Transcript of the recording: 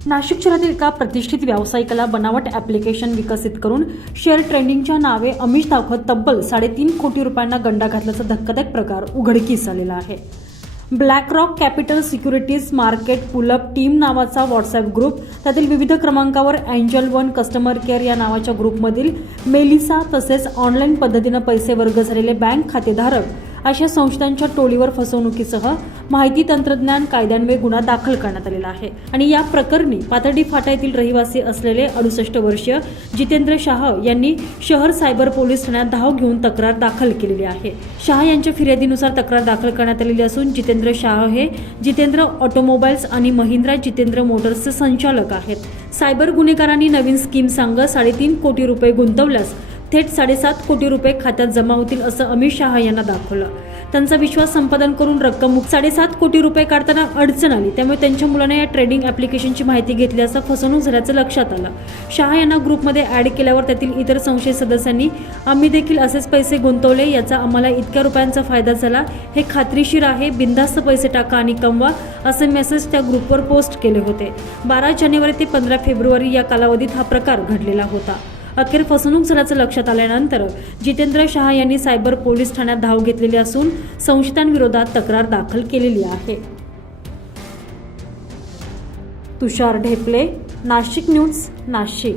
नाशिक शहरातील एका प्रतिष्ठित व्यावसायिकाला बनावट ॲप्लिकेशन विकसित करून शेअर ट्रेंडिंगच्या नावे अमिष दाखवत तब्बल साडेतीन कोटी रुपयांना गंडा घातल्याचा धक्कादायक प्रकार उघडकीस आलेला आहे. BlackRock capital securities market pull up team नावाचा व्हॉट्सअप ग्रुप त्यातील विविध क्रमांकावर अँजल वन कस्टमर केअर या नावाच्या ग्रुपमधील मेलिसा तसेच ऑनलाईन पद्धतीनं पैसे वर्ग झालेले बँक खातेधारक अशा संस्थांच्या टोळीवर फसवणुकीसह माहिती तंत्रज्ञान कायद्यान्वये गुन्हा दाखल करण्यात आलेला आहे. आणि या प्रकरणी पाथर्डी फाटा येथील रहिवासी असलेले अडुसष्ट वर्षीय जितेंद्र शाह यांनी शहर सायबर पोलीस ठाण्यात धाव घेऊन तक्रार दाखल केलेली आहे. शाह यांच्या फिर्यादीनुसार तक्रार दाखल करण्यात आलेली असून जितेंद्र शाह हे जितेंद्र ऑटोमोबाईल्स आणि महिंद्रा जितेंद्र मोटर्सचे संचालक आहेत. सायबर गुन्हेगारांनी नवीन स्कीम सांगत साडेतीन कोटी रुपये गुंतवल्यास थेट साडेसात कोटी रुपये खात्यात जमा होतील असं अमित शहा यांना दाखवलं. त्यांचा विश्वास संपादन करून रक्कम साडेसात कोटी रुपये काढताना अडचण आली. त्यामुळे त्यांच्या मुलाने या ट्रेडिंग ॲप्लिकेशनची माहिती घेतली असं फसवणूक झाल्याचं लक्षात आलं. शहा यांना ग्रुपमध्ये ॲड केल्यावर त्यातील इतर संशयित सदस्यांनी आम्ही देखील असेच पैसे गुंतवले याचा आम्हाला इतक्या रुपयांचा फायदा झाला. हे खात्रीशीर आहे बिंदास्त पैसे टाका आणि कमवा असे मेसेज त्या ग्रुपवर पोस्ट केले होते. बारा जानेवारी ते पंधरा फेब्रुवारी या कालावधीत हा प्रकार घडलेला होता. अखेर फसवणूक झाल्याचं लक्षात आल्यानंतर जितेंद्र शहा यांनी सायबर पोलीस ठाण्यात धाव घेतलेली असून संशयितांविरोधात तक्रार दाखल केलेली आहे. तुषार ढेपले नाशिक न्यूज नाशिक.